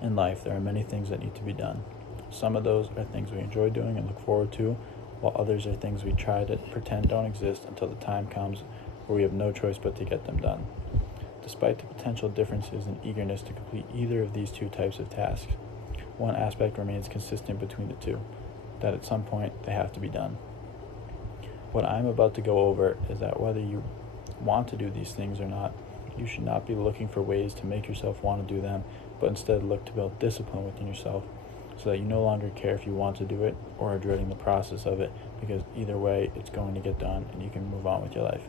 In life, there are many things that need to be done. Some of those are things we enjoy doing and look forward to, while others are things we try to pretend don't exist until the time comes where we have no choice but to get them done. Despite the potential differences in eagerness to complete either of these two types of tasks, one aspect remains consistent between the two, that at some point they have to be done. What I'm about to go over is that whether you want to do these things or not, you should not be looking for ways to make yourself want to do them, but instead look to build discipline within yourself so that you no longer care if you want to do it or are dreading the process of it, because either way it's going to get done and you can move on with your life.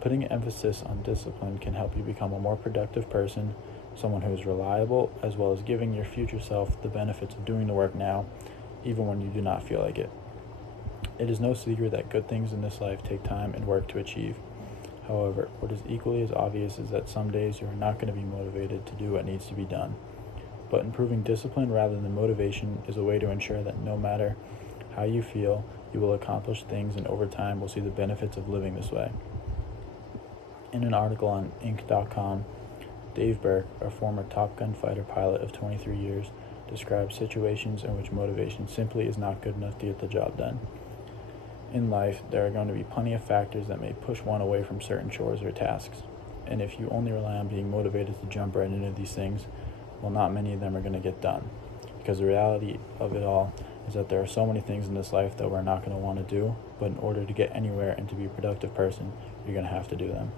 Putting emphasis on discipline can help you become a more productive person, someone who is reliable, as well as giving your future self the benefits of doing the work now, even when you do not feel like it. It is no secret that good things in this life take time and work to achieve. However, what is equally as obvious is that some days you are not going to be motivated to do what needs to be done. But improving discipline rather than motivation is a way to ensure that no matter how you feel, you will accomplish things and over time will see the benefits of living this way. In an article on Inc.com, Dave Burke, a former Top Gun fighter pilot of 23 years, describes situations in which motivation simply is not good enough to get the job done. In life, there are going to be plenty of factors that may push one away from certain chores or tasks. And if you only rely on being motivated to jump right into these things, well, not many of them are going to get done. Because the reality of it all is that there are so many things in this life that we're not going to want to do, but in order to get anywhere and to be a productive person, you're going to have to do them.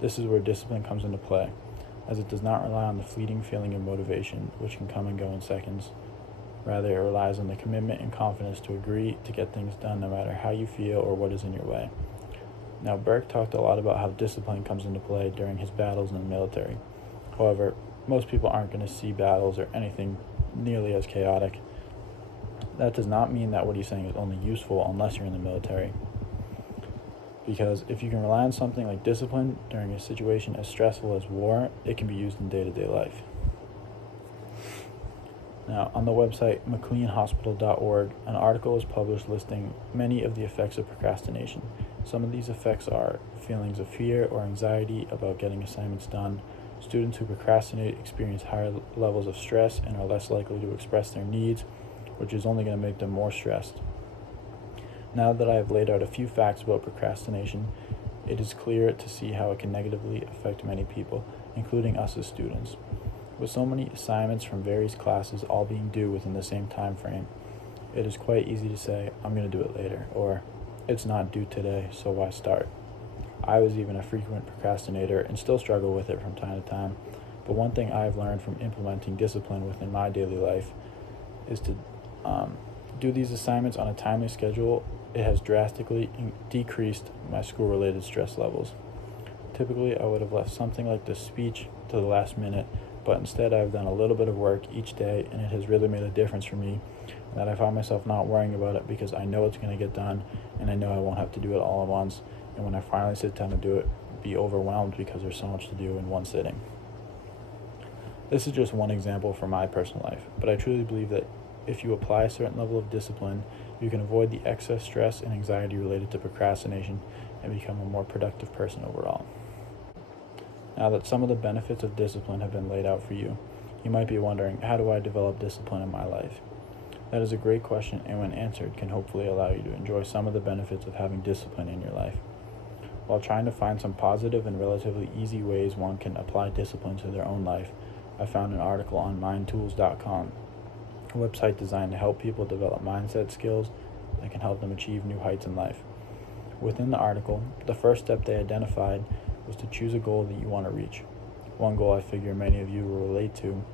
This is where discipline comes into play, as it does not rely on the fleeting feeling of motivation, which can come and go in seconds. Rather, it relies on the commitment and confidence to agree to get things done no matter how you feel or what is in your way. Now, Burke talked a lot about how discipline comes into play during his battles in the military. However, most people aren't going to see battles or anything nearly as chaotic. That does not mean that what he's saying is only useful unless you're in the military. Because if you can rely on something like discipline during a situation as stressful as war, it can be used in day-to-day life. Now, on the website mcleanhospital.org, an article was published listing many of the effects of procrastination. Some of these effects are feelings of fear or anxiety about getting assignments done. Students who procrastinate experience higher levels of stress and are less likely to express their needs, which is only going to make them more stressed. Now that I have laid out a few facts about procrastination, it is clear to see how it can negatively affect many people, including us as students. With so many assignments from various classes all being due within the same time frame, it is quite easy to say, I'm going to do it later, or it's not due today, so why start? I was even a frequent procrastinator and still struggle with it from time to time, but one thing I've learned from implementing discipline within my daily life is to do these assignments on a timely schedule. It has drastically decreased my school-related stress levels. Typically, I would have left something like this speech to the last minute, but instead I've done a little bit of work each day, and it has really made a difference for me, that I find myself not worrying about it because I know it's going to get done, and I know I won't have to do it all at once, and when I finally sit down to do it, be overwhelmed because there's so much to do in one sitting. This is just one example from my personal life, but I truly believe that if you apply a certain level of discipline, you can avoid the excess stress and anxiety related to procrastination and become a more productive person overall. Now that some of the benefits of discipline have been laid out for you, you might be wondering, how do I develop discipline in my life? That is a great question, and when answered, can hopefully allow you to enjoy some of the benefits of having discipline in your life. While trying to find some positive and relatively easy ways one can apply discipline to their own life, I found an article on mindtools.com, a website designed to help people develop mindset skills that can help them achieve new heights in life. Within the article, the first step they identified was to choose a goal that you want to reach. One goal I figure many of you will relate to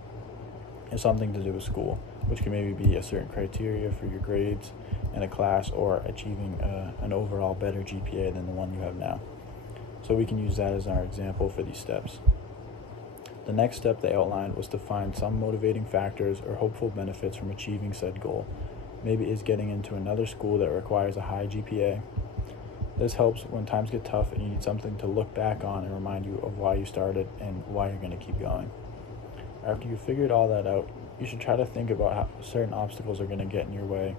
is something to do with school, which can maybe be a certain criteria for your grades in a class or achieving an overall better GPA than the one you have now. So we can use that as our example for these steps. The next step they outlined was to find some motivating factors or hopeful benefits from achieving said goal. Maybe it's getting into another school that requires a high GPA. This helps when times get tough and you need something to look back on and remind you of why you started and why you're going to keep going. After you've figured all that out, you should try to think about how certain obstacles are going to get in your way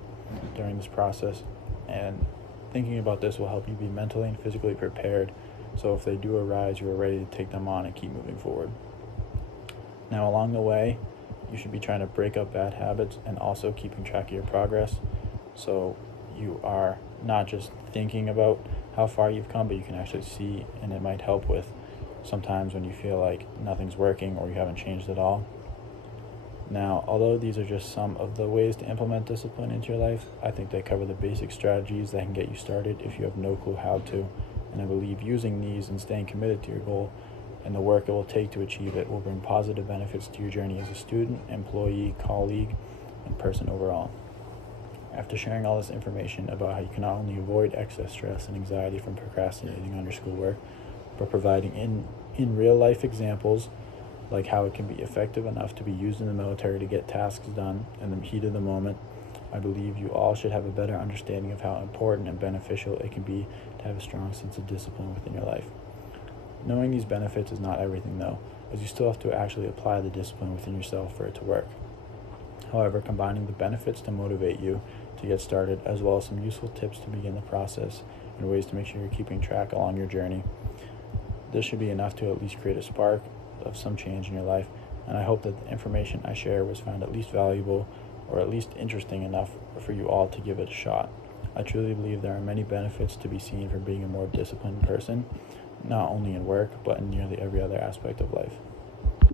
during this process, and thinking about this will help you be mentally and physically prepared, so if they do arise, you are ready to take them on and keep moving forward. Now, along the way, You should be trying to break up bad habits and also keeping track of your progress, so you are not just thinking about how far you've come, but you can actually see, and it might help with sometimes when you feel like nothing's working or you haven't changed at all. Now, although these are just some of the ways to implement discipline into your life, I think they cover the basic strategies that can get you started if you have no clue how to, and I believe using these and staying committed to your goal and the work it will take to achieve it will bring positive benefits to your journey as a student, employee, colleague, and person overall. After sharing all this information about how you can not only avoid excess stress and anxiety from procrastinating on your schoolwork, but providing in real life examples like how it can be effective enough to be used in the military to get tasks done in the heat of the moment, I believe you all should have a better understanding of how important and beneficial it can be to have a strong sense of discipline within your life. Knowing these benefits is not everything though, as you still have to actually apply the discipline within yourself for it to work. However, combining the benefits to motivate you to get started, as well as some useful tips to begin the process and ways to make sure you're keeping track along your journey, this should be enough to at least create a spark of some change in your life, and I hope that the information I share was found at least valuable or at least interesting enough for you all to give it a shot. I truly believe there are many benefits to be seen from being a more disciplined person, not only in work, but in nearly every other aspect of life.